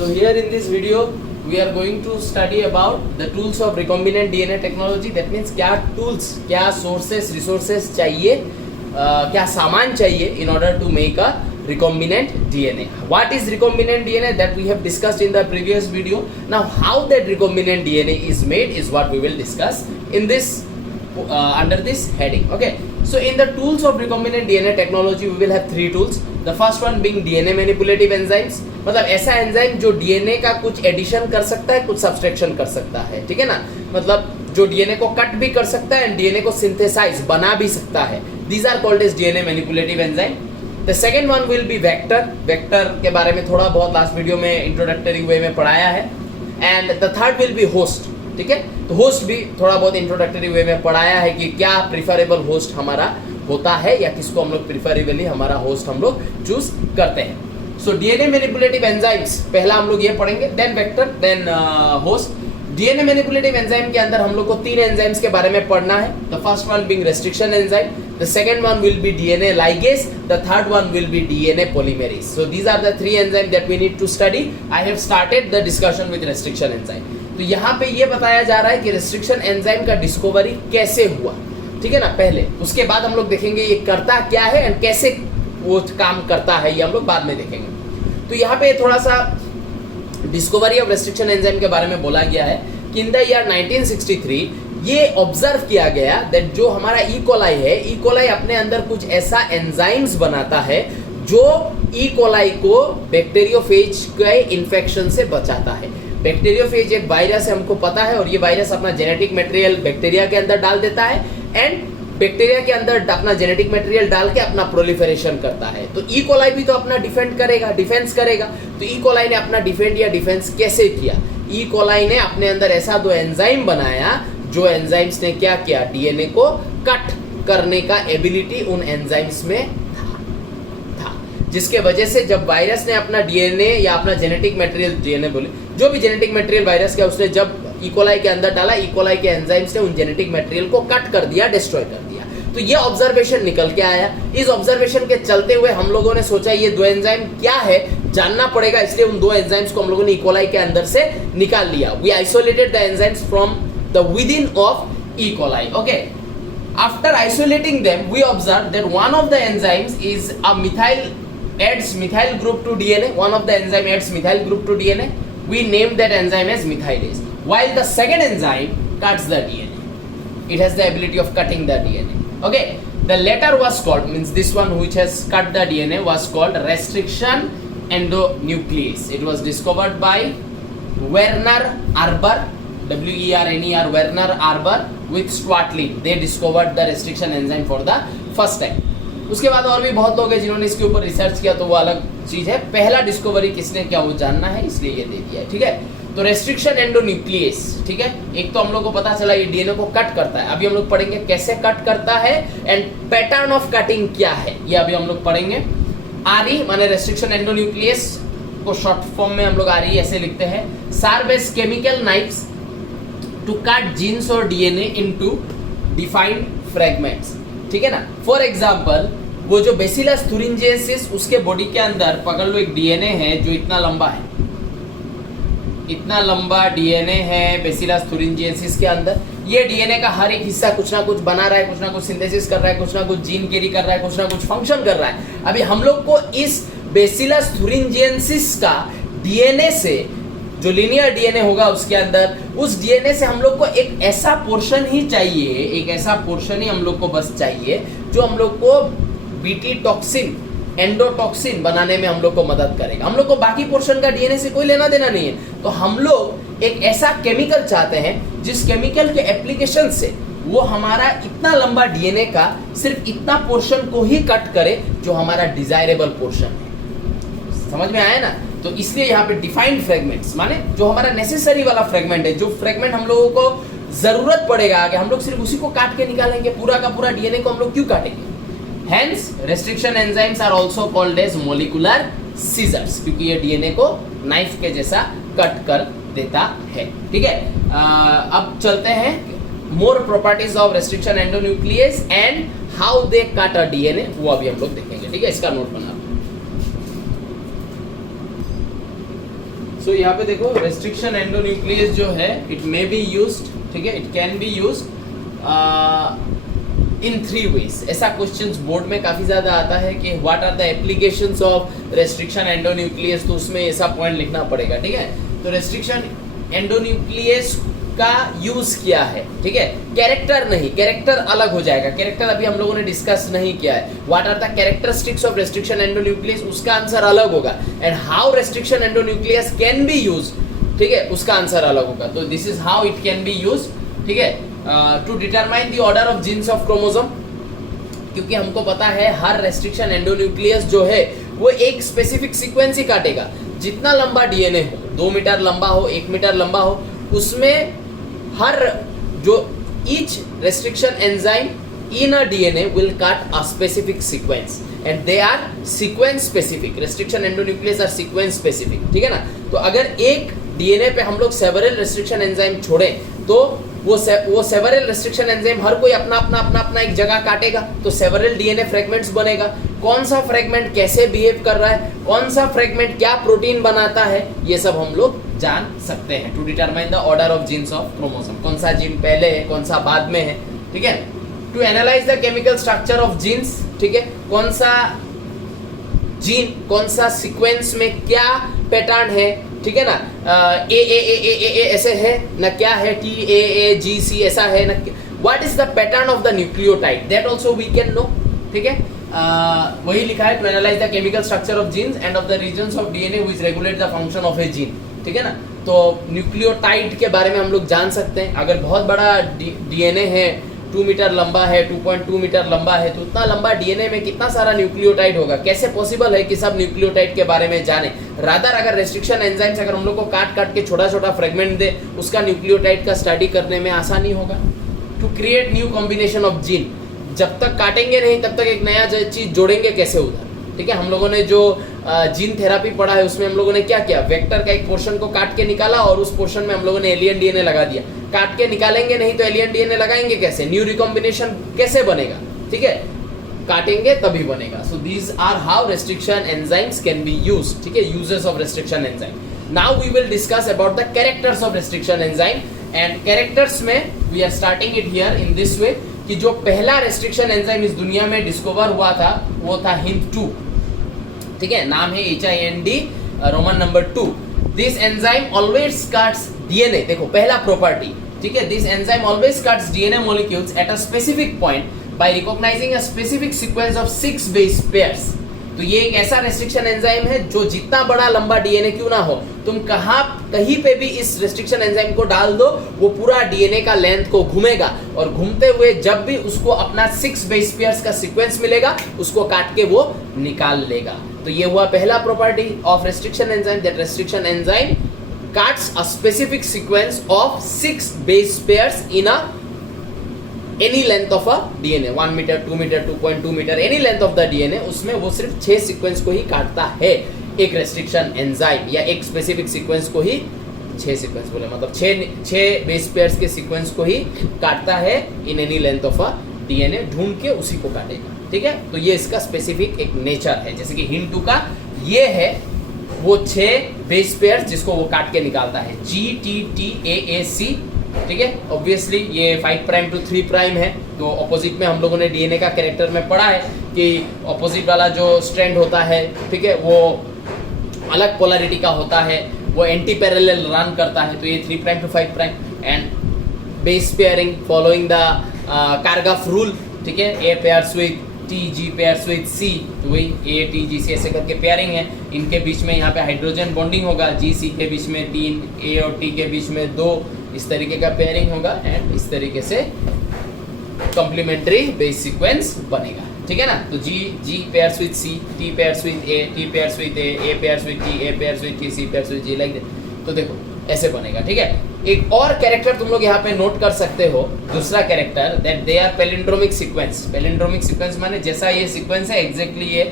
So here in this video we are going to study about the tools of recombinant DNA technology. That means क्या tools, क्या sources, resources चाहिए, क्या सामान चाहिए in order to make a recombinant DNA. What is recombinant DNA? That we have discussed in the previous video. Now how that recombinant DNA is made is what we will discuss in this under this heading. Okay, so in the tools of recombinant DNA technology we will have three tools. The first one being DNA manipulative enzymes, मतलब ऐसा enzyme जो DNA का कुछ addition कर सकता है, कुछ subtraction कर सकता है, ठीक है ना, मतलब जो डीएनए को कट भी कर सकता है एंड डीएनए को सिंथेसाइज बना भी सकता है. These are called as DNA manipulative enzyme. The second one will be vector. Vector के बारे में थोड़ा बहुत लास्ट वीडियो में इंट्रोडक्टरी वे में पढ़ाया है. And the third will be host. ठीक है, तो होस्ट भी थोड़ा बहुत इंट्रोडक्टरी वे में पढ़ाया है कि क्या प्रिफरेबल होस्ट हमारा होता है या किसको हम लोग प्रिफरेबली हमारा होस्ट हम लोग चूज करते हैं. सो डीएनए मैनिपुलेटिव एंजाइम्स पहला हम लोग ये पढ़ेंगे, then vector, then host. DNA manipulative enzyme के अंदर हम लोग को तीन एंजाइम्स के बारे में पढ़ना है. The first one being restriction enzyme, the second one will be DNA ligase, the third one will be DNA polymerase. So these are the three enzyme that we need to study. I have started the discussion with restriction enzyme. तो यहाँ पे ये बताया जा रहा है कि restriction enzyme का डिस्कवरी कैसे हुआ, ठीक है ना, पहले. उसके बाद हम लोग देखेंगे ये करता क्या है एंड कैसे वो काम करता है, ये हम लोग बाद में देखेंगे. तो यहाँ पे थोड़ा सा डिस्कवरी ऑफ रेस्ट्रिक्शन एंजाइम के बारे में बोला गया है कि इन द ईयर 1963 ये ऑब्जर्व किया गया दैट जो हमारा ई कोलाई है, ई कोलाई अपने अंदर कुछ ऐसा एंजाइम्स बनाता है जो ई कोलाई को बैक्टीरियोफेज के इन्फेक्शन से बचाता है. बैक्टीरियोफेज एक वायरस है, हमको पता है, और ये वायरस अपना जेनेटिक मटेरियल बैक्टीरिया के अंदर डाल देता है एंड बैक्टीरिया के अंदर अपना जेनेटिक मटेरियल डाल के अपना प्रोलिफरेशन करता है. तो ई कोलाई भी तो अपना डिफेंड करेगा, डिफेंस करेगा. तो ई कोलाई ने अपना डिफेंड या डिफेंस कैसे किया? ई कोलाई ने अपने अंदर ऐसा दो एंजाइम बनाया जो एंजाइम्स ने क्या किया, डीएनए को कट करने का एबिलिटी उन एंजाइम्स में था, जिसके वजह से जब वायरस ने अपना डीएनए या अपना जेनेटिक मटेरियल, डीएनए बोले, जो भी जेनेटिक मटेरियल वायरस का उसने जब ई कोलाई के अंदर डाला, ई कोलाई के एंजाइम्स ने उन जेनेटिक मटेरियल को कट कर दिया, डिस्ट्रॉय कर दिया. तो ये ऑब्जर्वेशन निकल के आया. इस ऑब्जर्वेशन के चलते हुए हम लोगों ने सोचा ये दो एंजाइम क्या है जानना पड़ेगा, इसलिए उन दो एंजाइम्स को हम लोगों ने ई कोलाई के अंदर से निकाल लिया. We isolated the enzymes from the within of E coli. Okay, after isolating them we observe that one of the enzymes is a methyl, adds methyl group to DNA. One of the enzyme adds methyl group to DNA. We named that enzyme as methylase. While the second enzyme cuts the DNA. It has the ability of cutting the DNA. Okay. The latter was called, means this one which has cut the DNA was called restriction endonuclease. It was discovered by Werner Arber, W-E-R-N-E-R, Werner Arber with Stwartlin. They discovered the restriction enzyme for the first time. उसके बाद और भी बहुत लोग हैं जिन्होंने इसके ऊपर रिसर्च किया, तो वो अलग चीज है. पहला डिस्कवरी किसने किया वो जानना है, इसलिए ये दे दिया है. ठीक है, तो रेस्ट्रिक्शन एंडोन्यूक्लियस, ठीक है, एक तो हम लोग को पता चला ये डीएनए को कट करता है. अभी हम लोग पढ़ेंगे कैसे कट करता है एंड पैटर्न ऑफ कटिंग क्या है, ये अभी हम लोग पढ़ेंगे. आरई माने रेस्ट्रिक्शन एंडोन्यूक्लियस को शॉर्ट फॉर्म में हम लोग आरई ऐसे लिखते हैं. Serve chemical knives to cut genes और डीएनए इनटू डिफाइंड फ्रेगमेंट्स. ठीक है ना, फॉर एग्जाम्पल वो जो बेसिलस थुरिंजिएंसिस, उसके बॉडी के अंदर पकड़ लो एक डीएनए है जो इतना लंबा है, इतना लंबा डीएनए है बेसिलस थुरिंजिएंसिस के अंदर. ये डीएनए का हर एक हिस्सा कुछ ना कुछ बना रहा है, कुछ ना कुछ सिंथेसिस कर रहा है, कुछ ना कुछ जीन कैरी कर रहा है, कुछ ना कुछ फंक्शन कर रहा है. अभी हम लोग को इस बेसिलस थुरिंजिएंसिस का डीएनए से, जो लीनियर डीएनए होगा उसके अंदर, उस डीएनए से हम लोग को एक ऐसा पोर्शन ही चाहिए, एक ऐसा पोर्शन ही हम लोग को बस चाहिए जो हम लोग को बीटी टॉक्सिन, एंडोटॉक्सिन बनाने में हम लोग को मदद करेगा. हम लोग को बाकी पोर्शन का डीएनए से कोई लेना देना नहीं है. तो हम लोग एक ऐसा केमिकल चाहते हैं जिस केमिकल के एप्लीकेशन से वो हमारा इतना लंबा डीएनए का सिर्फ इतना पोर्शन को ही कट करे जो हमारा डिजायरेबल पोर्शन है. समझ में आया ना? तो इसलिए यहाँ पे डिफाइंड फ्रेगमेंट्स माने जो हमारा नेसेसरी वाला फ्रेगमेंट है, जो फ्रेगमेंट हम लोगों को जरूरत पड़ेगा आगे, हम लोग सिर्फ उसी को काट के निकालेंगे. पूरा का पूरा डीएनए को हम लोग क्यों काटेंगे? Hence, restriction enzymes are also called as molecular scissors, क्योंकि ये डीएनए को नाइफ के जैसा कट कर देता है. ठीक है, अब चलते हैं more properties of restriction endonuclease and how they cut a DNA, वो अभी हम लोग देखेंगे. ठीक है, इसका नोट बना. सो यहाँ पे देखो रेस्ट्रिक्शन एंडोन्यूक्लियस जो है इट मे बी यूज्ड, ठीक है, it can be used in 3 ways। ऐसा क्वेश्चंस बोर्ड में काफी ज्यादा आता है कि what are the applications of restriction endonuclease, तो उसमें ऐसा पॉइंट लिखना पड़ेगा, ठीक है। तो रेस्ट्रिक्शन एंडोन्यूक्लियस का यूज किया है, ठीक है, कैरेक्टर नहीं, कैरेक्टर अलग हो जाएगा, कैरेक्टर अभी हम लोगों ने डिस्कस नहीं किया है। What are the characteristics of restriction endonuclease, उसका आंसर अलग होगा। And how restriction endonuclease can be use, ठीक है, उसका आंसर अलग होगा। तो this is how it can be use, ठीक है, to determine the order of genes of chromosome. क्योंकि हमको पता है हर रेस्ट्रिक्शन एंडोन्यूक्लियस जो है वो एक स्पेसिफिक सीक्वेंस ही काटेगा। जितना लंबा डीएनए हो, 2 मीटर लंबा हो, 1 मीटर लंबा हो, उसमें हर जो each restriction enzyme in a DNA will cut a specific sequence and they are sequence specific। restriction endonuclease are sequence specific, ठीक है ना। तो अगर एक DNA पे हम लोग several restriction enzyme छोड़ें तो वो several restriction enzyme हर कोई अपना एक जगह काटेगा, तो several DNA fragments बनेगा। कौन सा फ्रेगमेंट कैसे बिहेव कर रहा है, कौन सा फ्रेगमेंट क्या प्रोटीन बनाता है, ये सब हम लोग जान सकते हैं। To determine the order of genes of chromosome, कौन सा जीन पहले है, कौन सा बाद में है, ठीक है। To analyse the chemical structure of genes, ठीक है, कौन सा जीन कौन सा सीक्वेंस में क्या पैटर्न है, ठीक है ना। ए ऐसे है ना, क्या है, TAAGC ऐसा है ना, what is the pattern of the nucleotide, that also we can know, ठीक है। वही लिखा है, to analyse the chemical structure of genes and of the regions of DNA which regulate the function of a gene, ठीक है ना। तो nucleotide के बारे में हम लोग जान सकते हैं। अगर बहुत बड़ा डीएनए है, 2 मीटर लंबा है, 2.2 मीटर लंबा है, तो उतना लंबा डीएनए में कितना सारा न्यूक्लियोटाइड होगा, कैसे पॉसिबल है कि सब न्यूक्लियोटाइड के बारे में जाने। रादर अगर रेस्ट्रिक्शन एंजाइम्स अगर हम लोग को काट के छोटा छोटा फ्रेगमेंट दे, उसका न्यूक्लियोटाइड का स्टडी करने में आसानी होगा। To create new combination of gene, जब तक काटेंगे नहीं तब तक एक नया चीज जोड़ेंगे कैसे उधर, ठीक है। हम लोगों ने जो जीन थेरापी पढ़ा है उसमें हम लोगों ने क्या किया, वेक्टर का एक पोर्शन को काट के निकाला और उस पोर्शन में हम लोगों ने एलियन डीएनए लगा दिया। काट के निकालेंगे नहीं तो एलियन डीएनए लगाएंगे कैसे, न्यू रिकॉम्बिनेशन कैसे बनेगा, ठीक है, काटेंगे तभी बनेगा। So these are how restriction enzymes can be used, ठीक है, uses of restriction enzyme. Now we will discuss about the characters of restriction enzyme and characters में we are starting it here in this way कि जो पहला restriction enzyme इस दुनिया में discover हुआ था वो था HIND2, ठीक है, नाम है HIND Roman number 2। This enzyme always cuts DNA, देखो पहला प्रॉपर्टी, ठीक है, this enzyme always cuts DNA molecules at a specific point by recognising a specific sequence of 6 base pairs. तो ये एक ऐसा रेस्ट्रिक्शन एंजाइम है जो जितना बड़ा लंबा डीएनए क्यों ना हो, तुम कहीं पे भी इस रेस्ट्रिक्शन एंजाइम को डाल दो, वो पूरा डीएनए का लेंथ को घूमेगा और घूमते हुए जब भी उसको अपना 6 बेस पेयर्स का सीक्वेंस मिलेगा उसको काट के वो निकाल लेगा। तो ये हुआ पहला property of restriction enzyme, that restriction enzyme cuts a specific sequence of 6 base pairs in a any length of a DNA, 1 metre, 2 metre, 2.2 metre, any length of the DNA, उसमें वो सिर्फ 6 सीक्वेंस को ही काटता है एक रेस्ट्रिक्शन एंजाइम, या एक specific sequence को ही 6 सीक्वेंस बोले मतलब 6 बेस पेयर्स के सीक्वेंस को ही काटता है in any length of a DNA, ढूंढ के उसी को काटेगा, ठीक है। तो ये इसका स्पेसिफिक एक नेचर है, जैसे कि HIND2 का ये है वो 6 बेस पेयर्स जिसको वो काट के निकालता है, GTTAAC, ठीक है। ऑब्वियसली ये 5 प्राइम टू 3 प्राइम है, तो ऑपोजिट में हम लोगों ने डीएनए का कैरेक्टर में पढ़ा है कि ऑपोजिट वाला जो स्ट्रैंड होता है, ठीक है, वो अलग पोलैरिटी का होता है, वो एंटी पैरेलल रन करता है, तो ये 3 prime to 5 prime. And base pairing following the Chargaff rule, ठीक है, A pairs with T, G pairs with C, तो वही A, T, G, C ऐसे करके पेयरिंग है। इनके बीच में यहाँ पे हाइड्रोजन बॉन्डिंग होगा, G, C के बीच में 3, A और T के बीच में 2, इस तरीके का पेयरिंग होगा एंड इस तरीके से कॉम्प्लीमेंट्री बेस सीक्वेंस बनेगा, ठीक है ना। तो G pairs with C, T pairs with A, T pairs with A pairs with T, A pairs with T, C pairs with G, like that. तो देखो ऐसे बनेगा, ठीक है। एक और कैरेक्टर तुम लोग यहाँ पे नोट कर सकते हो, दूसरा character, that they are palindromic sequence. Palindromic sequence माने जैसा ये सीक्वेंस है एग्जैक्टली ये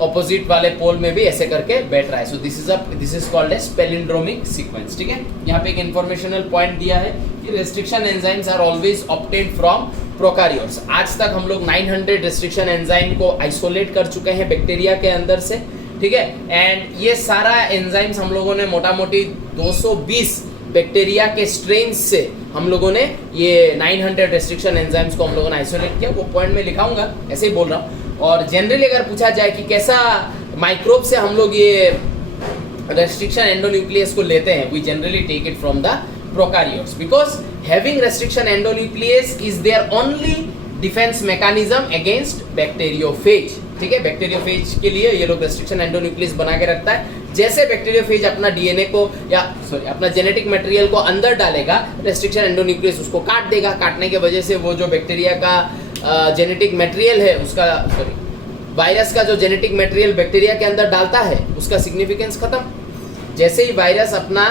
ऑपोजिट वाले पोल में भी ऐसे करके बैठ रहा है। So this is called as palindromic sequence, ठीक है। यहाँ पे एक इन्फॉर्मेशनल पॉइंट दिया है कि restriction enzymes are always obtained from prokaryotes. आज तक हम लोग 900 रेस्ट्रिक्शन एंजाइम को आइसोलेट कर चुके हैं बैक्टीरिया के अंदर से, ठीक है। एंड ये सारा एंजाइम्स हम लोगों ने मोटा मोटी 220 बैक्टीरिया के स्ट्रेन से हम लोगों ने ये 900 रेस्ट्रिक्शन एंजाइम्स को हम लोगों ने आइसोलेट किया। वो पॉइंट में लिखाऊंगा, ऐसे ही बोल रहा हूँ। और जनरली अगर पूछा जाए कि कैसा माइक्रोब से हम लोग ये रेस्ट्रिक्शन एंडोन्यूक्लियस को लेते हैं, we generally take it from the prokaryotes because having restriction endonuclease is their only defence mechanism against bacteriophage. ठीक है, बैक्टीरियोफेज के लिए ये लोग रेस्ट्रिक्शन एंडोन्यूक्लियस बना के रखता है। जैसे बैक्टीरियोफेज अपना डीएनए को या अपना जेनेटिक मटेरियल को अंदर डालेगा, रेस्ट्रिक्शन एंडोन्यूक्लियस उसको काट देगा। काटने के वजह से वो जो बैक्टीरिया का जेनेटिक मटेरियल है उसका वायरस का जो जेनेटिक मटेरियल बैक्टीरिया के अंदर डालता है उसका सिग्निफिकेंस खत्म। जैसे ही वायरस अपना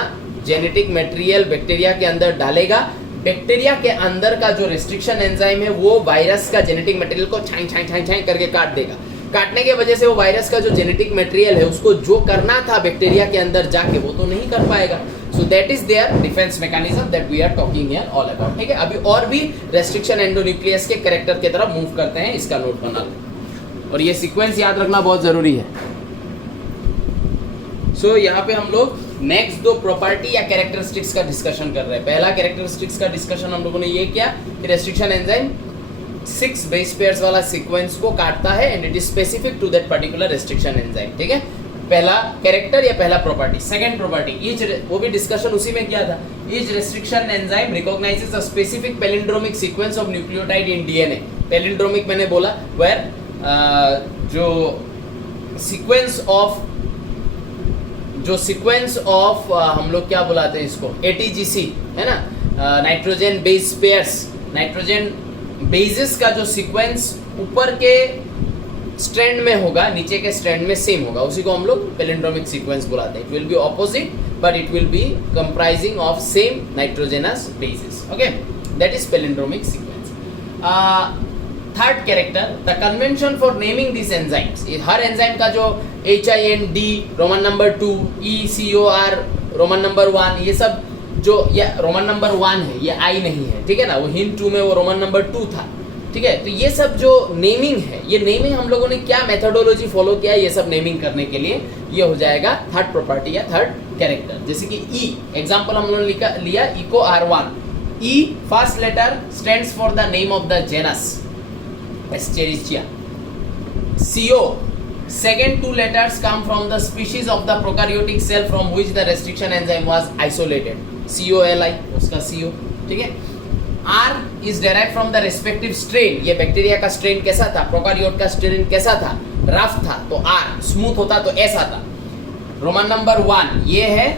जेनेटिक मटेरियल बैक्टीरिया के अंदर डालेगा, बैक्टीरिया के अंदर का जो रेस्ट्रिक्शन एंजाइम है वो वायरस का जेनेटिक मटेरियल को छाई छाई छाई छाई करके काट देगा। काटने के वजह से वो वायरस का जो जेनेटिक मटेरियल है उसको जो करना था बैक्टीरिया के अंदर जाके वो तो नहीं कर पाएगा। So that is their defence mechanism that we are talking here all about. ठीक है, अभी और भी रेस्ट्रिक्शन एंडोन्यूक्लियस के कैरेक्टर की तरफ मूव करते हैं, इसका नोट बना लो और ये सीक्वेंस याद रखना बहुत जरूरी है। सो यहाँ पे हम लोग नेक्स्ट दो प्रॉपर्टी या कैरेक्टरिस्टिक्स का डिस्कशन कर रहे हैं। पहला कैरेक्टरिस्टिक्स का डिस्कशन हम लोगों ने ये किया कि रेस्ट्रिक्शन एंजाइम 6 बेस पेयर्स वाला सीक्वेंस को काटता है and it is specific to that particular restriction enzyme. ठीक है, पहला कैरेक्टर या पहला प्रॉपर्टी। सेकंड प्रॉपर्टी, ईच वो भी डिस्कशन उसी में किया था। Each restriction enzyme recognises a specific palindromic sequence of nucleotide in DNA. Palindromic मैंने बोला वेयर जो सीक्वेंस ऑफ हम लोग क्या बुलाते हैं इसको, एटीजीसी है ना, nitrogen base pairs, nitrogen bases का जो सीक्वेंस ऊपर के स्ट्रैंड में होगा नीचे के स्ट्रैंड में सेम होगा, उसी को हम लोग पैलिंड्रोमिक सीक्वेंस बुलाते हैं। It will be opposite but it will be comprising of same nitrogenous bases. Okay, that is palindromic sequence. Third character, the convention for naming this enzymes. Her enzyme का जो HIND Roman number 2, ECOR Roman number 1, ये सब जो ये Roman number 1 है, ये I नहीं है। ठीक है ना, वो हिंट 2 में वो रोमन नंबर 2 था। ठीक है, तो ये सब जो नेमिंग है, ये नेमिंग हम लोगों ने क्या मेथोडोलॉजी फॉलो किया ये सब नेमिंग करने के लिए, ये हो जाएगा थर्ड प्रॉपर्टी या थर्ड कैरेक्टर। जैसे कि E एग्जाम्पल हम लोगों ने लिया ECOR1। E first letter stands for the name of the genus Escherichia. CO second two letters come from the species of the prokaryotic cell from which the restriction enzyme was isolated. COLI उसका CO। ठीक है, R is derived from the respective strain। ये bacteria का strain कैसा था, प्रोकारियोट का strain कैसा था, रफ था तो R, स्मूथ होता तो S आता। रोमन नंबर 1 ये है,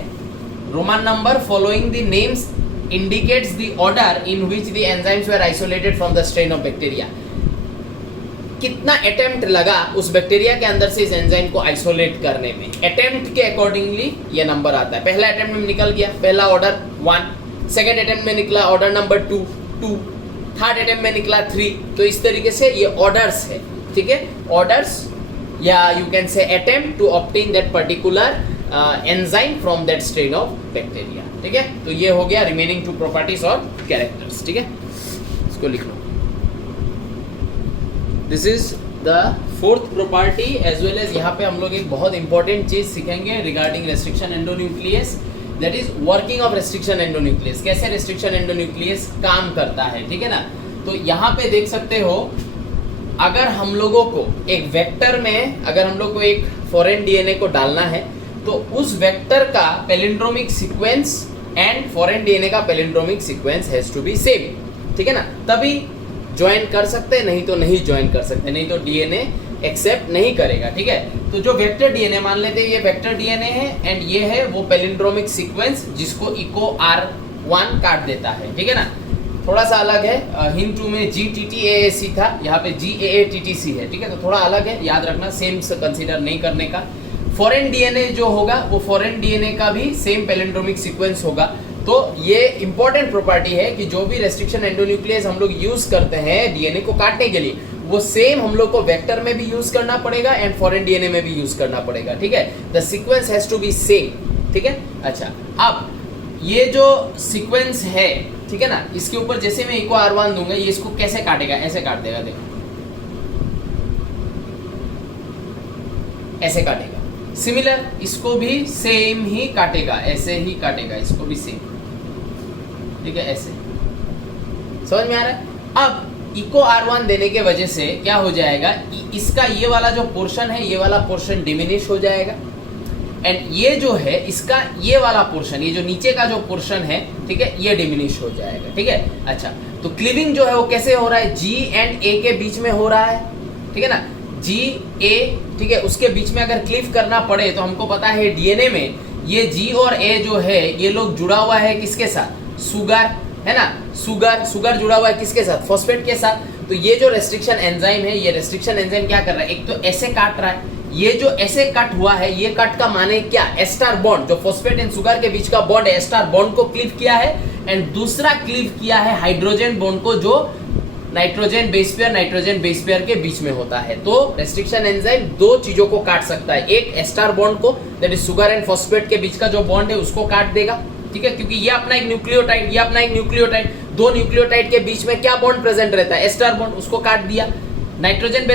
Roman number following the names indicates the order in which the enzymes were isolated from the strain of bacteria। कितना अटेम्प्ट लगा उस बैक्टीरिया के अंदर से इस एंजाइम को आइसोलेट करने में, अटेम्प्ट के अकॉर्डिंगली ये नंबर आता है। पहला अटेम्प्ट में निकल गया, पहला ऑर्डर 1, सेकंड अटेम्प्ट में निकला ऑर्डर नंबर 2, थर्ड अटेम्प्ट में निकला 3। तो इस तरीके से ये ऑर्डर्स है। ठीक है, ऑर्डर्स या you can say attempt to obtain that particular enzyme from that strain of bacteria. ठीक है, तो ये हो गया रिमेनिंग 2 प्रॉपर्टीज और कैरेक्टर्स। ठीक है, इसको लिख लो। This is the fourth property as well as यहाँ पे हम लोग एक बहुत इंपॉर्टेंट चीज सीखेंगे regarding restriction endonuclease, that is working of restriction endonuclease. कैसे रेस्ट्रिक्शन एंडोन्यूक्लियस काम करता है। ठीक है ना, तो यहाँ पे देख सकते हो, अगर हम लोगों को एक वेक्टर में अगर हम लोग को एक फॉरेन डीएनए को डालना है तो उस वेक्टर का palindromic sequence and foreign DNA का palindromic sequence has to be same. ठीक है ना, तभी ज्वाइन कर सकते हैं, नहीं तो नहीं ज्वाइन कर सकते, नहीं तो डीएनए एक्सेप्ट नहीं करेगा। ठीक है, तो जो वेक्टर डीएनए मान लेते हैं ये वेक्टर डीएनए है एंड ये है वो पैलिंड्रोमिक सीक्वेंस जिसको ECOR1 काट देता है। ठीक है ना, थोड़ा सा अलग है, हिंट 2 में GTTAAC था, यहाँ पे GAATTC है। ठीक है, तो थोड़ा अलग है, याद रखना, सेम से कंसीडर नहीं करने का। फॉरेन डीएनए जो होगा वो फॉरेन डीएनए का भी सेम पैलिंड्रोमिक सीक्वेंस होगा। तो ये इंपॉर्टेंट प्रॉपर्टी है कि जो भी रेस्ट्रिक्शन एंडोन्यूक्लियस हम लोग यूज करते हैं डीएनए को काटने के लिए, वो सेम हम लोग को वेक्टर में भी यूज करना पड़ेगा एंड फॉरेन डीएनए में भी यूज करना पड़ेगा। ठीक है, the sequence has to be same. ठीक है, अच्छा, अब ये जो सीक्वेंस है, ठीक है ना, इसके ऊपर जैसे मैं ECOR1 दूंगा, ये इसको कैसे काटेगा, ऐसे काट देगा, देखो ऐसे काटेगा। सिमिलर इसको भी सेम ही काटेगा, ऐसे ही काटेगा, इसको भी सेम, ठीक है, ऐसे। समझ में आ रहा है? अब इको R1 देने के वजह से क्या हो जाएगा, इसका ये वाला जो पोर्शन है, ये वाला पोर्शन डिमिनिश हो जाएगा, एंड ये जो है इसका ये वाला पोर्शन, ये जो नीचे का जो पोर्शन है, ठीक है, ये डिमिनिश हो जाएगा, ठीक है। अच्छा, तो क्लीविंग जो है वो कैसे हो रहा है, G एंड A के बीच में हो रहा है, ठीक है ना, G A, ठीक है, उसके बीच में अगर क्लीव करना पड़े तो हमको पता है डीएनए में ये G और A जो है ये लोग जुड़ा हुआ है किसके साथ, सुगर, है ना, सुगर जुड़ा हुआ है किसके साथ, फॉस्फेट के साथ। तो ये जो रेस्ट्रिक्शन एंजाइम है, ये रेस्ट्रिक्शन एंजाइम क्या कर रहा है, एक तो ऐसे काट रहा है, ये जो ऐसे कट हुआ है, ये कट का माने क्या, एस्टर बॉन्ड, जो फॉस्फेट एंड सुगर के बीच का बॉन्ड है, एस्टर बॉन्ड को क्लीव किया है, एंड दूसरा क्लीव किया है हाइड्रोजन बॉन्ड को, जो नाइट्रोजन बेस पेयर के बीच में होता है। तो रेस्ट्रिक्शन एंजाइम दो चीजों को काट सकता है, एक एस्टर बॉन्ड को, that is sugar and phosphate के बीच का जो बॉन्ड है उसको काट देगा, ठीक है, क्योंकि ये अपना एक न्यूक्लियोटाइड, ये अपना एक न्यूक्लियोटाइड, दो न्यूक्लियोटाइड के बीच में क्या बॉन्ड प्रेजेंट रहता है, एस्टर बॉन्ड, उसको काट दिया। नाइट्रोजन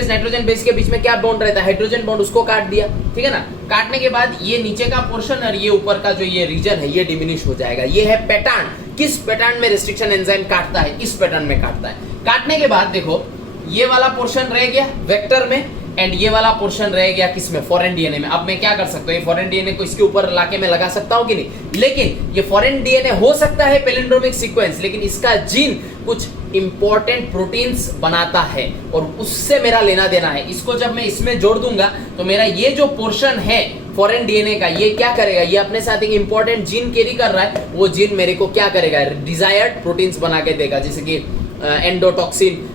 बेस के बीच में क्या बॉन्ड रहता है, हाइड्रोजन बॉन्ड, उसको काट दिया, ठीक है ना। काटने के बाद ये नीचे का पोर्शन और ये ऊपर का जो ये रीजन है ये डिमिनिश हो जाएगा। ये है पैटर्न, किस पैटर्न में रेस्ट्रिक्शन एंजाइम काटता है, इस पैटर्न में काटता है। काटने के बाद देखो ये वाला पोर्शन रह गया वेक्टर में, एंड ये वाला पोर्शन रह गया किसमें, फॉरेन डीएनए में। अब मैं क्या कर सकता हूँ, ये फॉरेन डीएनए को इसके ऊपर लाके मैं लगा सकता हूँ कि नहीं, लेकिन ये फॉरेन डीएनए हो सकता है पैलिंड्रोमिक सीक्वेंस, लेकिन इसका जीन कुछ इंपॉर्टेंट प्रोटीन्स बनाता है और उससे मेरा लेना देना है। इसको जब मैं इसमें जोड़ दूंगा तो मेरा ये जो पोर्शन है फॉरेन डीएनए का, ये क्या करेगा, ये अपने साथ एक इंपॉर्टेंट जीन कैरी कर रहा है, वो जीन मेरे को क्या करेगा, डिजायर्ड प्रोटीन्स बना के देगा, जैसे कि एंडोटॉक्सिन,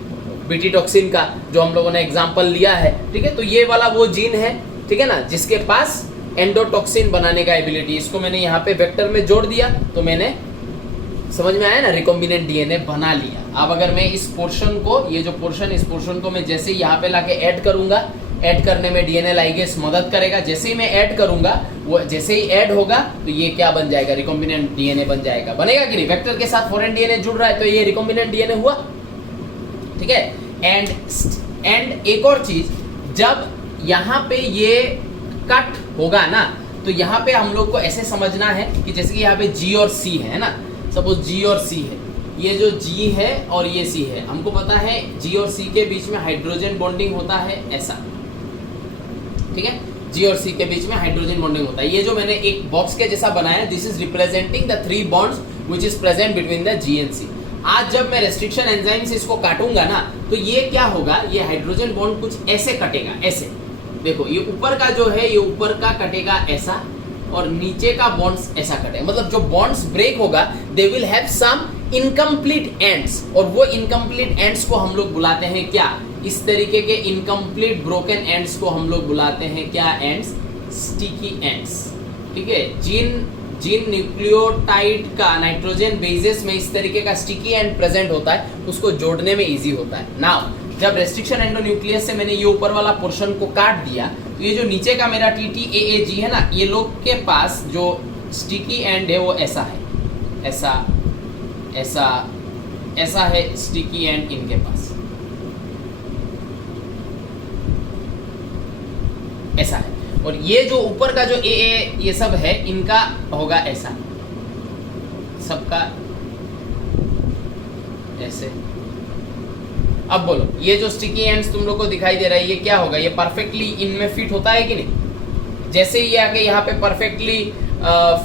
बीटी टॉक्सिन का जो हम लोगों ने एग्जांपल लिया है, ठीक है। तो ये वाला वो जीन है, ठीक है ना, जिसके पास एंडोटॉक्सिन बनाने का एबिलिटी। इसको मैंने यहाँ पे वेक्टर में जोड़ दिया तो मैंने, समझ में आया ना, रिकॉम्बिनेंट डीएनए बना लिया। अब अगर मैं इस पोर्शन को, ये जो पोर्शन, इस पोर्शन को मैं जैसे ही यहाँ पे लाके ऐड करूंगा, ऐड करने में डीएनए लाइगेस मदद करेगा। जैसे ही मैं ऐड करूंगा, वो जैसे ही ऐड होगा तो ये क्या बन जाएगा, रिकॉम्बिनेंट डीएनए बन जाएगा। बनेगा कि नहीं, वेक्टर के साथ फॉरेन डीएनए जुड़ रहा है तो ये रिकॉम्बिनेंट डीएनए हुआ, ठीक है। एंड एक और चीज, जब यहाँ पे ये कट होगा ना, तो यहाँ पे हम लोग को ऐसे समझना है कि जैसे कि यहाँ पे G और C है ना, सपोज G और C है, ये जो G है और ये C है, हमको पता है G और C के बीच में हाइड्रोजन बॉन्डिंग होता है ऐसा, ठीक है, G और C के बीच में हाइड्रोजन बॉन्डिंग होता है। ये जो मैंने एक बॉक्स के जैसा बनाया, this is representing the 3 bonds which is present between the G and C। आज जब मैं रेस्ट्रिक्शन एंजाइम से इसको काटूंगा ना, तो ये क्या होगा, ये हाइड्रोजन बॉन्ड कुछ ऐसे कटेगा, ऐसे देखो, ये ऊपर का जो है, ये ऊपर का कटेगा ऐसा, और नीचे का बॉन्ड्स ऐसा कटेगा। मतलब जो बॉन्ड्स ब्रेक होगा, they will have some incomplete ends, और वो इनकम्प्लीट एंड्स को हम लोग बुलाते हैं क्या, इस तरीके के इनकम्प्लीट ब्रोकन एंड्स को हम लोग बुलाते हैं क्या, एंड्स, स्टिकी एंड्स, ठीक है। जिन न्यूक्लियोटाइड का नाइट्रोजन बेसेस में इस तरीके का स्टिकी एंड प्रेजेंट होता है, उसको जोड़ने में इजी होता है। नाउ जब रेस्ट्रिक्शन एंडोन्यूक्लियस से मैंने ये ऊपर वाला पोर्शन को काट दिया, तो ये जो नीचे का मेरा TTAAG है ना, ये लोग के पास जो स्टिकी एंड है वो ऐसा है, ऐसा ऐसा ऐसा है स्टिकी एंड इनके पास, ऐसा है। और ये जो ऊपर का जो AA ये सब है, इनका होगा ऐसा, सबका ऐसे। अब बोलो, ये जो स्टिकी एंड्स तुम लोग को दिखाई दे रहा है, ये क्या होगा, ये परफेक्टली इनमें फिट होता है कि नहीं। जैसे ही ये आके यहाँ पे परफेक्टली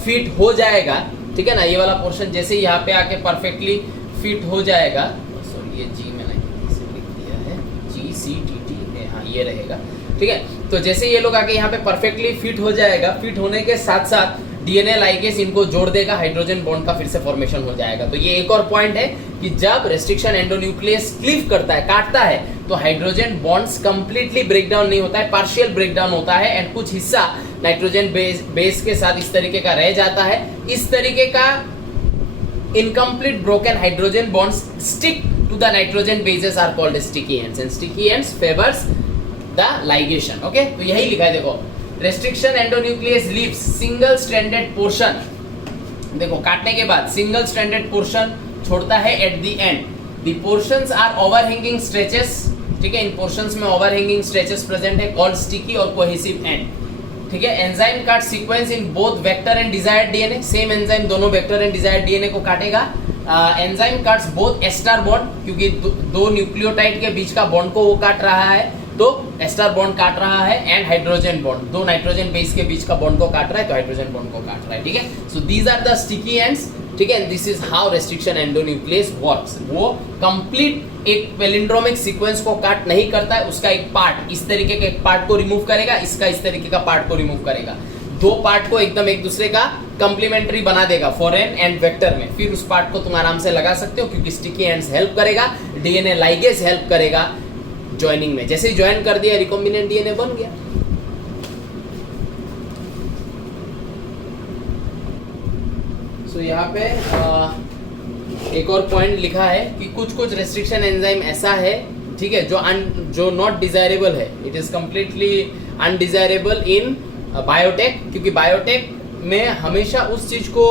फिट हो जाएगा, ठीक है ना, ये वाला पोर्शन जैसे ही यहाँ पे आके परफेक्टली फिट हो जाएगा, सॉरी ये G मैंने लिख दिया है, GCTT, हाँ ये रहेगा, ठीक है। तो जैसे ये लोग आके यहाँ पे परफेक्टली फिट हो जाएगा, फिट होने के साथ साथ डीएनए लाइगेस इनको जोड़ देगा, हाइड्रोजन बॉन्ड का फिर से फॉर्मेशन हो जाएगा। तो ये एक और पॉइंट है कि जब रेस्ट्रिक्शन एंडोन्यूक्लियस क्लीव करता है, काटता है, तो हाइड्रोजन बॉन्ड्स कंप्लीटली ब्रेकडाउन नहीं होता है, पार्शियल ब्रेकडाउन होता है, एंड कुछ हिस्सा नाइट्रोजन बेस के साथ इस तरीके का रह जाता है। इस तरीके का incomplete broken hydrogen bonds stick to the nitrogen bases are called sticky ends, and sticky ends favours the ligation. Okay, तो यही लिखा है, देखो, restriction endonuclease leaves single stranded portion, देखो काटने के बाद सिंगल स्ट्रैंडेड पोर्शन छोड़ता है at the end. The portions are overhanging stretches, ठीक है, इन पोर्शंस में ओवरहैंगिंग स्ट्रेचेस प्रेजेंट है, कॉल्ड स्टिकी और कोहेसिव एंड। ठीक है। एंजाइम काट sequence in both vector and desired DNA, same enzyme दोनों वेक्टर एंड डिजायर्ड डीएनए को काटेगा। Enzyme cuts both ester bond, क्योंकि दो न्यूक्लियोटाइड के बीच का बॉन्ड को वो काट रहा है, तो एस्टर बॉन्ड काट रहा है, एंड हाइड्रोजन बॉन्ड, दो नाइट्रोजन बेस के बीच का बॉन्ड को काट रहा है, तो हाइड्रोजन बॉन्ड को काट रहा है, ठीक है। So these are the sticky ends, ठीक है। This is how restriction endonuclease works. वो कंप्लीट एक पैलिंड्रोमिक सीक्वेंस को काट नहीं करता है, उसका एक पार्ट, इस तरीके के एक पार्ट को रिमूव करेगा, इसका इस तरीके का पार्ट को रिमूव करेगा, दो पार्ट को एकदम एक दूसरे का कंप्लीमेंट्री बना देगा फॉरेन एंड वेक्टर में। फिर उस पार्ट को तुम आराम से लगा सकते हो, क्योंकि स्टिकी एंड्स हेल्प करेगा, डीएनए लाइगेज हेल्प करेगा ज्वाइनिंग में। जैसे ही ज्वाइन कर दिया रिकॉम्बिनेंट डीएनए बन गया। सो यहाँ पे एक और पॉइंट लिखा है कि कुछ कुछ रेस्ट्रिक्शन एंजाइम ऐसा है, ठीक है, जो नॉट डिजायरेबल है, it is completely undesirable in biotech, क्योंकि बायोटेक में हमेशा उस चीज को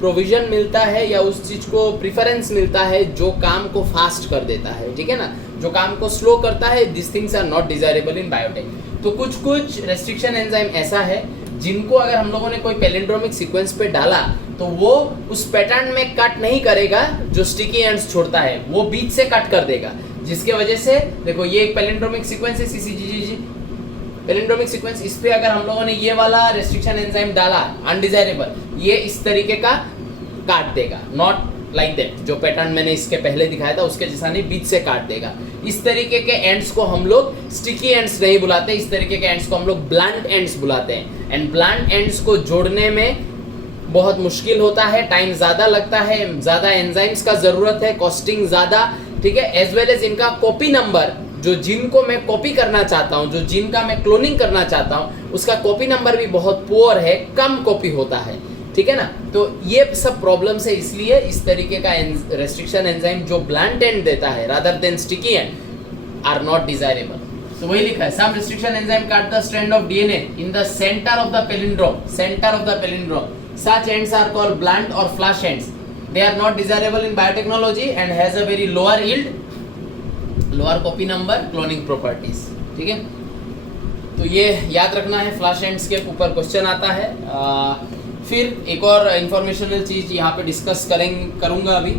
प्रोविजन मिलता है या उस चीज को प्रिफरेंस मिलता है जो काम को फास्ट कर देता है, ठीक है ना, जो काम को स्लो करता है। This things are not desirable in biotech. तो कुछ कुछ रेस्ट्रिक्शन एंजाइम ऐसा है जिनको अगर हम लोगों ने कोई पैलिंड्रोमिक सीक्वेंस पे डाला तो वो उस पैटर्न में कट नहीं करेगा जो स्टिकी एंड्स छोड़ता है, वो बीच से कट कर देगा, जिसके वजह से देखो ये एक पैलिंड्रोमिक सीक्वेंस है, सीसीजीजी पैलिंड्रोमिक सीक्वेंस, इस पे अगर हम लोगों ने ये वाला रेस्ट्रिक्शन एंजाइम डाला अनडिजायरेबल, ये इस तरीके का काट देगा, नॉट लाइक दैट, जो पैटर्न मैंने इसके पहले दिखाया था उसके जैसा नहीं, बीच से काट देगा। इस तरीके के एंड्स को हम लोग स्टिकी एंड्स नहीं बुलाते, इस तरीके के एंड्स को हम लोग ब्लंट एंड्स बुलाते हैं। एंड ब्लंट एंड्स को जोड़ने में बहुत मुश्किल होता है, टाइम ज्यादा लगता है, ज्यादा एंजाइम्स का जरूरत है, कॉस्टिंग ज्यादा, ठीक है। एज वेल एज इनका कॉपी नंबर, जो जिन को मैं कॉपी करना चाहता हूं, जो जिन का मैं क्लोनिंग करना चाहता हूं, उसका कॉपी नंबर भी बहुत पुअर है, कम कॉपी होता है, ठीक है ना। तो ये सब प्रॉब्लम्स है, इसलिए इस तरीके का रेस्ट्रिक्शन एंजाइम जो ब्लंट एंड देता है rather than sticky end are not desirable. तो वही लिखा है, some restriction enzyme cut the strand of DNA in the centre of the palindrome, centre of the palindrome, such ends are called blunt or flash ends. They are not desirable in biotechnology and has a very lower yield, lower copy number, cloning properties, ठीक है। तो ये याद रखना है, flash ends के ऊपर question आता है। फिर एक और इंफॉर्मेशनल चीज यहाँ पे डिस्कस करूंगा अभी।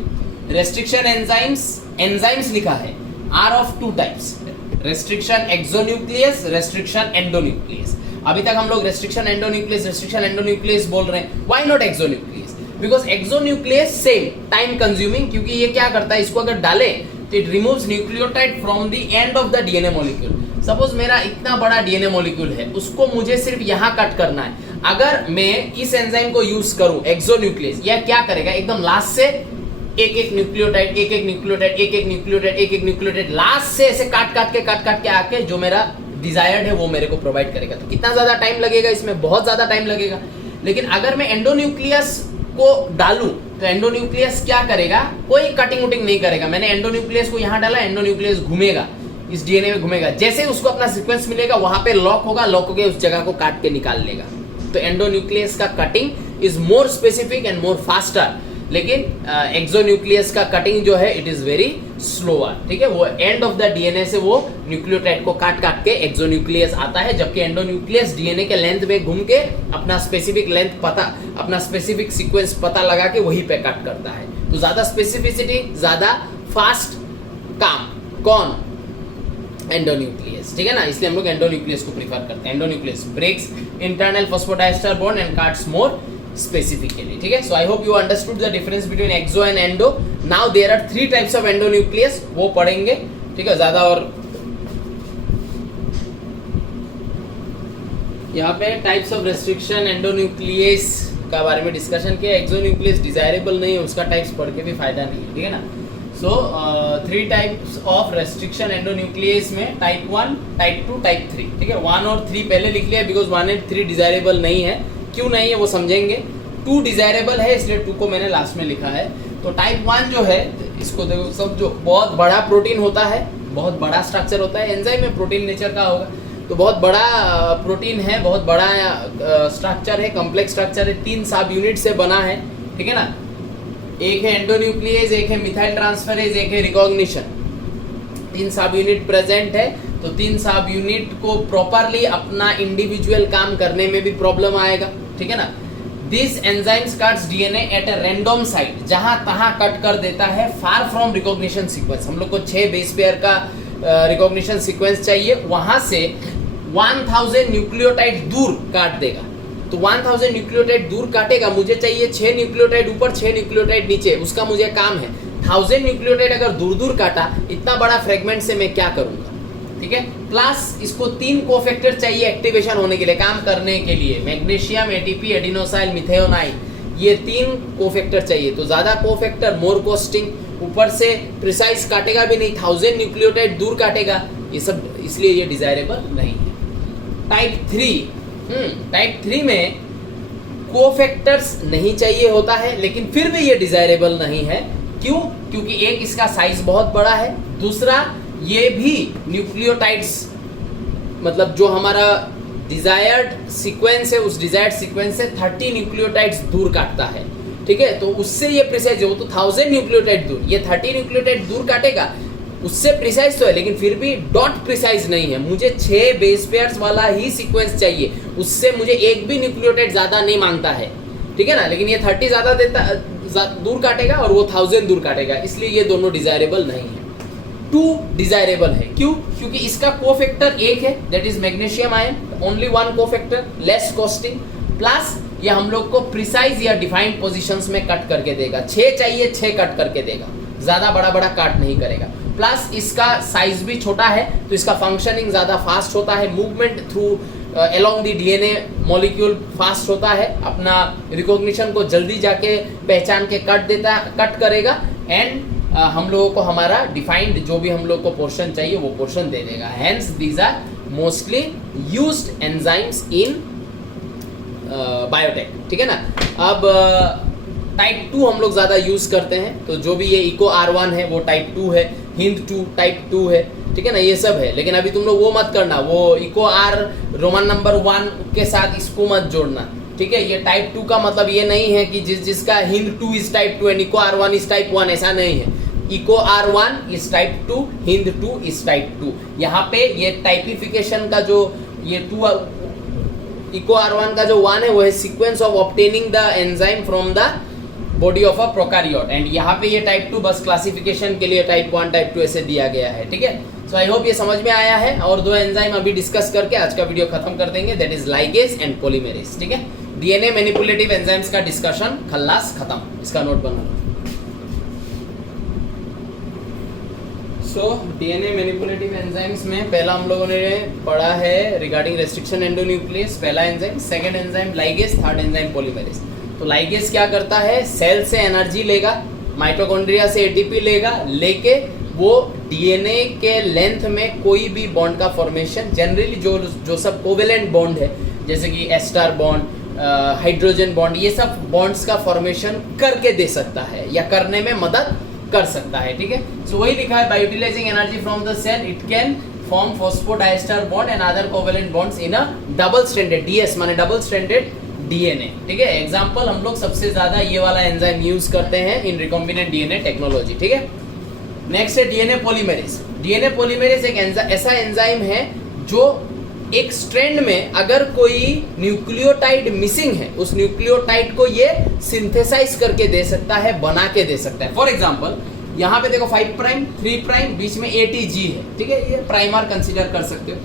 रेस्ट्रिक्शन एंजाइम्स लिखा है are of two types, restriction exonuclease, restriction endonuclease. अभी तक हम लोग रेस्ट्रिक्शन एंडोन्यूक्लियस बोल रहे हैं, why not exonuclease? Because exonuclease same time consuming, क्योंकि ये क्या करता है, इसको अगर डाले तो it removes nucleotide from the end of the DNA molecule. Suppose मेरा इतना बड़ा डीएनए मॉलिक्यूल है, उसको मुझे सिर्फ यहाँ कट करना है। अगर मैं इस एंजाइम को यूज करूं एक्सोन्यूक्लियस, यह क्या करेगा, एकदम लास्ट से एक एक न्यूक्लियोटाइड, एक एक न्यूक्लियोटाइड, एक एक न्यूक्लियोटाइड, एक एक न्यूक्लियोटाइड, लास्ट से ऐसे काट के आके जो मेरा डिजायर्ड है वो मेरे को प्रोवाइड करेगा। तो कितना ज्यादा टाइम लगेगा इसमें, बहुत ज्यादा टाइम लगेगा। लेकिन अगर मैं एंडोन्यूक्लियस को डालूं तो एंडोन्यूक्लियस क्या करेगा, कोई कटिंग वुटिंग नहीं करेगा। मैंने एंडोन्यूक्लियस को यहाँ डाला, एंडोन्यूक्लियस घूमेगा, इस डीएनए में घूमेगा, जैसे उसको अपना सीक्वेंस मिलेगा वहां पे लॉक होके उस जगह को काट के निकाल लेगा। तो एंडोन्यूक्लियस का cutting is more specific and more faster, लेकिन एक्सोन्यूक्लियस का कटिंग जो है इट इज वेरी स्लोअर, ठीक है। वो एंड ऑफ द डीएनए से वो न्यूक्लियोटाइड को काट के एक्सोन्यूक्लियस आता है, जबकि एंडोन्यूक्लियस डीएनए के लेंथ में घूम के अपना स्पेसिफिक लेंथ पता, अपना स्पेसिफिक सीक्वेंस पता लगा के वही पे कट करता है। तो ज्यादा स्पेसिफिसिटी, ज्यादा फास्ट काम कौन, एंडोन्यूक्लियस, ठीक है ना। इसलिए हम लोग एंडोन्यूक्लियस को प्रीफर करते हैं। Endonuclease breaks internal phosphodiester bond and cuts more specifically, ठीक है। So I hope you understood the difference between exo and endo. Now there are three types of endonucleus, वो पढ़ेंगे, ठीक है। ज्यादा और यहाँ पे टाइप्स ऑफ रेस्ट्रिक्शन एंडोन्यूक्लियस का बारे में डिस्कशन किया। एक्सोन्यूक्लियस डिजायरेबल नहीं है, उसका टाइप्स पढ़ के भी फायदा नहीं है, ठीक है ना। So three types of restriction endonuclease में टाइप 1, टाइप 2, टाइप 3, ठीक है। 1 और 3 पहले लिख लिया बिकॉज 1 एंड 3 डिजायरेबल नहीं है, क्यों नहीं है वो समझेंगे। 2 डिजायरेबल है, इसलिए 2 को मैंने लास्ट में लिखा है। तो टाइप 1 जो है, इसको देखो, सब जो बहुत बड़ा प्रोटीन होता है, बहुत बड़ा स्ट्रक्चर होता है, एंजाइम में प्रोटीन नेचर का होगा, तो बहुत बड़ा प्रोटीन है, बहुत बड़ा स्ट्रक्चर है, कॉम्प्लेक्स स्ट्रक्चर है, 3 सब यूनिट से बना है, ठीक है ना। एक है एंडोन्यूक्लियस, एक है मिथाइल ट्रांसफरेज, एक है रिकॉग्निशन, 3 सब यूनिट प्रेजेंट है। तो 3 सब यूनिट को प्रॉपरली अपना इंडिविजुअल काम करने में भी प्रॉब्लम आएगा, ठीक है ना। This enzymes cuts DNA at a random site, जहां तहां कट कर देता है, फार फ्रॉम रिकॉग्निशन सीक्वेंस। हम लोग को 6 बेस पेयर का रिकॉग्निशन सीक्वेंस चाहिए, वहां से 1000 न्यूक्लियोटाइड दूर काट देगा। तो 1000 न्यूक्लियोटाइड दूर काटेगा, मुझे चाहिए 6 न्यूक्लियोटाइड ऊपर 6 न्यूक्लियोटाइड नीचे, उसका मुझे काम है। 1000 न्यूक्लियोटाइड अगर दूर दूर काटा, इतना बड़ा फ्रेगमेंट से मैं क्या करूंगा, ठीक है। प्लस इसको 3 कोफैक्टर चाहिए एक्टिवेशन होने के लिए, काम करने के लिए, मैग्नीशियम, एटीपी, एडिनोसाइल, मिथायोनाइन, ये 3 कोफैक्टर चाहिए। तो ज्यादा कोफैक्टर मोर कॉस्टिंग, ऊपर से प्रिसाइज काटेगा भी नहीं, 1000 न्यूक्लियोटाइड दूर काटेगा, ये सब इसलिए ये डिजायरेबल नहीं है। टाइप 3 में कोफैक्टर्स नहीं चाहिए होता है, लेकिन फिर भी ये डिजायरेबल नहीं है। क्यों? क्योंकि एक इसका साइज बहुत बड़ा है, दूसरा ये भी न्यूक्लियोटाइड्स, मतलब जो हमारा डिजायर्ड सीक्वेंस है, उस डिजायर्ड सीक्वेंस से 30 न्यूक्लियोटाइड्स दूर काटता है, ठीक है। तो उससे ये प्रिसाइज है, वो तो 1000 न्यूक्लियोटाइड दूर, ये 30 न्यूक्लियोटाइड दूर काटेगा, उससे प्रिसाइज तो है, लेकिन फिर भी डॉट प्रिसाइज नहीं है। मुझे 6 बेस पेयर्स वाला ही सीक्वेंस चाहिए, उससे मुझे एक भी न्यूक्लियोटाइड ज्यादा नहीं मांगता है, ठीक है ना। लेकिन ये 30 ज्यादा देता दूर काटेगा और वो 1000 दूर काटेगा, इसलिए ये दोनों डिजायरेबल नहीं है। 2 डिजायरेबल है, क्यों? क्योंकि इसका कोफैक्टर 1 है, that is magnesium ion, only 1 cofactor, less costing, plus ये हम लोग को प्रिसाइज या डिफाइंड पोजीशंस में कट करके देगा। 6 चाहिए, 6 कट करके देगा, ज्यादा बड़ा बड़ा काट नहीं करेगा। प्लस इसका साइज भी छोटा है, तो इसका फंक्शनिंग ज्यादा फास्ट होता है, movement through along the DNA molecule fast होता है, अपना रिकॉग्निशन को जल्दी जाके पहचान के कट करेगा, एंड हम लोगों को हमारा डिफाइंड जो भी हम लोग को पोर्शन चाहिए वो पोर्शन दे देगा। Hence these are mostly used enzymes in biotech, ठीक है ना। अब टाइप 2 हम लोग ज्यादा यूज करते हैं, तो जो भी ये इको R1 है वो टाइप 2 है, हिंद 2 टाइप 2 है, ठीक है ना, ये सब है। लेकिन अभी तुम लोग वो मत करना, वो इको R रोमन नंबर 1 के साथ इसको मत जोड़ना, ठीक है। ये टाइप 2 का मतलब ये नहीं है कि जिसका Hind 2 is type 2 and Eco R1 is type 1, ऐसा नहीं है। Eco R1 is type 2, Hind 2 is type 2। यहाँ पे ये टाइपिफिकेशन का जो ये 2 इको R1 का जो 1 है वो है sequence of obtaining the enzyme from the body of a prokaryote, and यहाँ पे ये टाइप 2 बस क्लासिफिकेशन के लिए टाइप 1 टाइप 2 ऐसे दिया गया है, ठीक है। सो आई होप ये समझ में आया है, और 2 एंजाइम अभी डिस्कस करके आज का वीडियो खत्म कर देंगे, that is ligase and polymerase, ठीक है। डीएनए मैनिपुलेटिव एंजाइम्स का डिस्कशन खल्लास खत्म, इसका नोट बना। सो डीएनए मैनिपुलेटिव एंजाइम्स में पहला हम लोगों ने पढ़ा है रिगार्डिंग रेस्ट्रिक्शन एंडोन्यूक्लियस, पहला enzyme, second enzyme ligase, third enzyme polymerase. तो लाइगेज क्या करता है, सेल से एनर्जी लेगा, माइटोकॉन्ड्रिया से एटीपी लेगा, लेके वो डीएनए के लेंथ में कोई भी बॉन्ड का फॉर्मेशन, जनरली जो सब कोवेलेंट बॉन्ड है, जैसे कि एस्टर बॉन्ड, हाइड्रोजन बॉन्ड, ये सब बॉन्ड्स का फॉर्मेशन करके दे सकता है या करने में मदद कर सकता है, ठीक है। सो वही लिखा है, by utilising energy from the cell it can form phosphodiester bond and other covalent bonds in a double stranded DS, माने डबल स्ट्रैंडेड डीएनए, ठीक है। एग्जांपल हम लोग सबसे ज्यादा ये वाला एंजाइम यूज करते हैं इन रिकॉम्बिनेंट डीएनए टेक्नोलॉजी, ठीक है। नेक्स्ट है डीएनए पॉलीमेरेज। डीएनए पॉलीमेरेज एक ऐसा एंजाइम है जो एक स्ट्रैंड में अगर कोई न्यूक्लियोटाइड मिसिंग है, उस न्यूक्लियोटाइड को ये सिंथेसाइज करके दे सकता है, बना के दे सकता है। फॉर एग्जांपल यहाँ पे देखो 5 प्राइम 3 प्राइम, बीच में ATG है, ठीक है, ये प्राइमर कंसीडर कर सकते हो।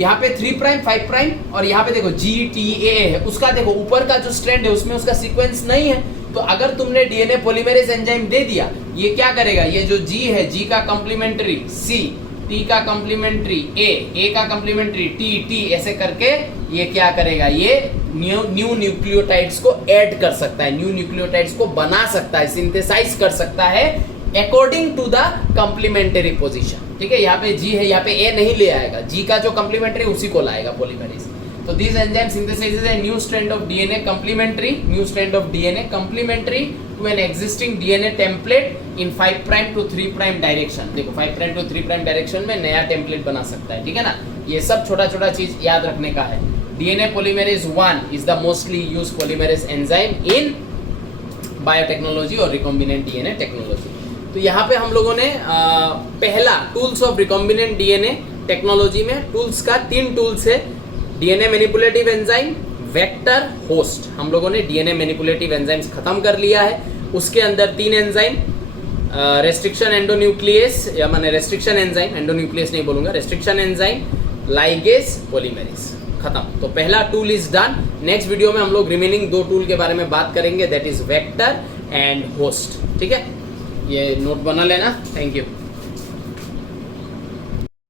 यहाँ पे 3 प्राइम 5 प्राइम और यहाँ पे देखो GTA है, उसका देखो ऊपर का जो स्ट्रैंड है उसमें उसका सीक्वेंस नहीं है। तो अगर तुमने डीएनए पॉलीमेरेज एंजाइम दे दिया, ये क्या करेगा, ये जो G है, G का कॉम्प्लीमेंट्री C, T का कॉम्प्लीमेंट्री A का कॉम्प्लीमेंट्री T ऐसे करके ये क्या करेगा, ये न्यू न्यूक्लियोटाइड्स को ऐड कर सकता है, न्यू न्यूक्लियोटाइड्स को बना सकता है, सिंथेसाइज कर सकता है according to the complementary position, ठीक है। यहाँ पे G है, यहाँ पे A नहीं ले आएगा, G का जो कॉम्प्लीमेंट्री उसी को लाएगा पॉलीमेरेज। तो this enzyme synthesises a new strand of DNA complementary to an existing DNA template in 5 prime to 3 prime direction। देखो 5 prime to 3 prime direction में नया टेम्पलेट बना सकता है, ठीक है ना। ये सब छोटा छोटा चीज याद रखने का है। DNA polymerase 1 is the mostly used polymerase enzyme in biotechnology और रिकॉम्बिनेंट डीएनए टेक्नोलॉजी। तो यहाँ पे हम लोगों ने पहला tools of recombinant DNA technology में टूल्स का 3 टूल्स है, DNA manipulative enzyme, vector, host. हम लोगों ने डीएनए मैनिपुलेटिव एंजाइम्स खत्म कर लिया है। उसके अंदर 3 एंजाइम, रेस्ट्रिक्शन एंडोन्यूक्लियस, या मैंने रेस्ट्रिक्शन एंजाइम, एंडोन्यूक्लियस नहीं बोलूंगा, रेस्ट्रिक्शन एंजाइम, लाइगेज, पॉलीमेरेज, खत्म। तो पहला tool is done. Next video में हम लोग रिमेनिंग 2 टूल के बारे में बात करेंगे, that is vector and host. ठीक है, ये नोट बना लेना। Thank you.